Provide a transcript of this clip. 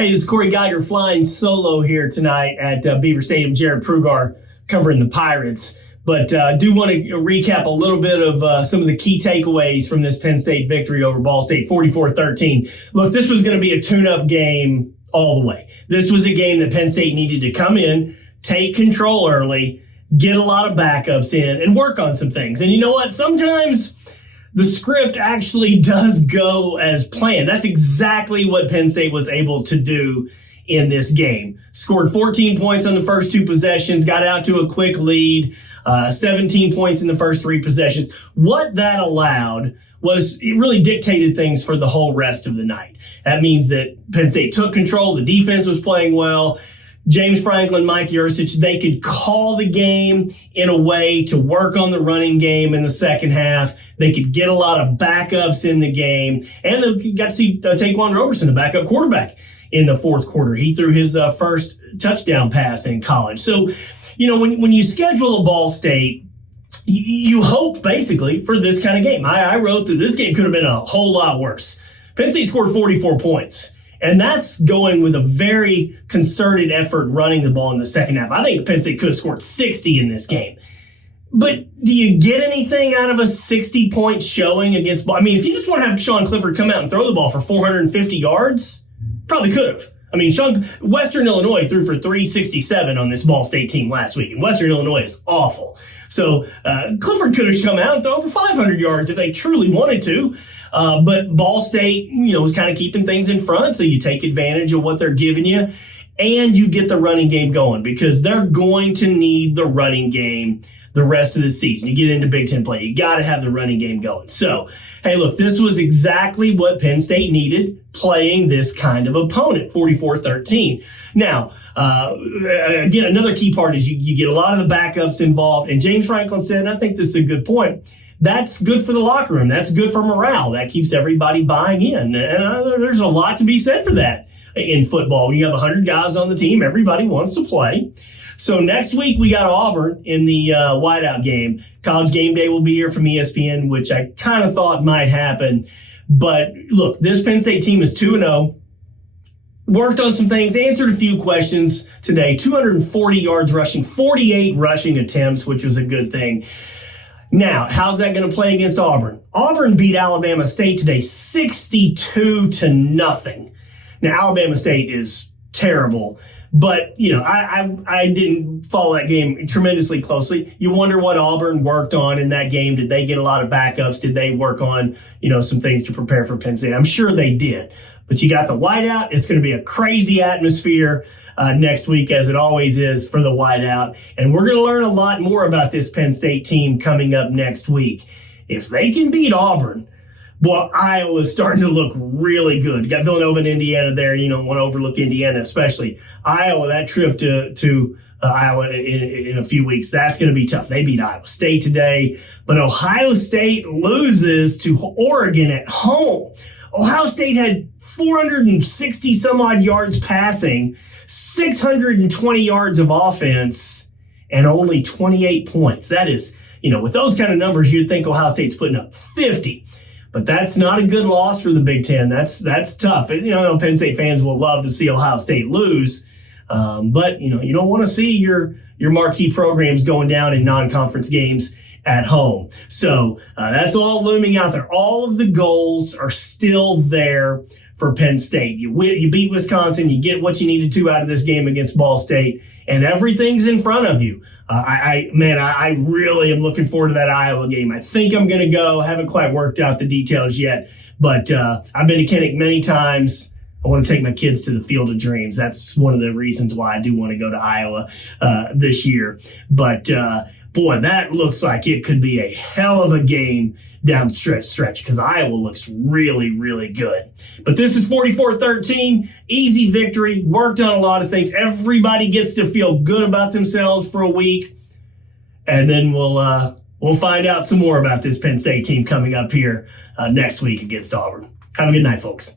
Hey, this is Cory Giger flying solo here tonight at Beaver Stadium. Jared Prugar covering the Pirates. But I do want to recap a little bit of some of the key takeaways from this Penn State victory over Ball State, 44-13. Look, this was going to be a tune-up game all the way. This was a game that Penn State needed to come in, take control early, get a lot of backups in, and work on some things. And you know what? Sometimes the script actually does go as planned. That's exactly what Penn State was able to do in this game. Scored 14 points on the first two possessions, got out to a quick lead, 17 points in the first three possessions. What that allowed was it really dictated things for the whole rest of the night. That means that Penn State took control. The defense was playing well. James Franklin, Mike Yurcich, they could call the game in a way to work on the running game in the second half. They could get a lot of backups in the game. And they got to see Taquan Roberson, the backup quarterback, in the fourth quarter. He threw his first touchdown pass in college. So, you know, when you schedule a Ball State, you hope basically for this kind of game. I wrote that this game could have been a whole lot worse. Penn State scored 44 points. And that's going with a very concerted effort running the ball in the second half. I think Penn State could have scored 60 in this game. But do you get anything out of a 60-point showing against ball? I mean, if you just want to have Sean Clifford come out and throw the ball for 450 yards, probably could have. I mean, Western Illinois threw for 367 on this Ball State team last week, and Western Illinois is awful. So Clifford could have come out and thrown for 500 yards if they truly wanted to. But Ball State, you know, was kind of keeping things in front, so you take advantage of what they're giving you, and you get the running game going because they're going to need the running game the rest of the season. You get into Big Ten play, you got to have the running game going. So, hey, look, this was exactly what Penn State needed playing this kind of opponent, 44-13. Now, again, another key part is you get a lot of the backups involved, and James Franklin said, and I think this is a good point, that's good for the locker room. That's good for morale. That keeps everybody buying in. And there's a lot to be said for that in football. When you have 100 guys on the team, everybody wants to play. So next week, we got Auburn in the whiteout game. College Game Day will be here from ESPN, which I kind of thought might happen. But look, this Penn State team is 2-0. Worked on some things, answered a few questions today. 240 yards rushing, 48 rushing attempts, which was a good thing. Now, how's that going to play against Auburn? Auburn beat Alabama State today 62-0. Now, Alabama State is terrible, but, you know, I didn't follow that game tremendously closely. You wonder what Auburn worked on in that game. Did they get a lot of backups? Did they work on, you know, some things to prepare for Penn State? I'm sure they did. But you got the whiteout. It's going to be a crazy atmosphere next week, as it always is for the whiteout. And we're going to learn a lot more about this Penn State team coming up next week. If they can beat Auburn, well, Iowa's starting to look really good. You got Villanova and Indiana there. You don't want to overlook Indiana, especially. Iowa, that trip to Iowa in a few weeks, that's going to be tough. They beat Iowa State today, but Ohio State loses to Oregon at home. Ohio State had 460 some odd yards passing, 620 yards of offense, and only 28 points. That is, you know, with those kind of numbers, you'd think Ohio State's putting up 50. But that's not a good loss for the Big Ten. That's tough. You know, Penn State fans will love to see Ohio State lose. But, you know, you don't want to see your marquee programs going down in non-conference games at home. So that's all looming out there. All of the goals are still there for Penn State. You beat Wisconsin, you get what you needed to out of this game against Ball State, and everything's in front of you. I really am looking forward to that Iowa game. I think I'm going to go. Haven't quite worked out the details yet, but I've been to Kinnick many times. I want to take my kids to the Field of Dreams. That's one of the reasons why I do want to go to Iowa this year. But boy, that looks like it could be a hell of a game down the stretch because Iowa looks really, really good. But this is 44-13, easy victory, worked on a lot of things. Everybody gets to feel good about themselves for a week, and then we'll find out some more about this Penn State team coming up here next week against Auburn. Have a good night, folks.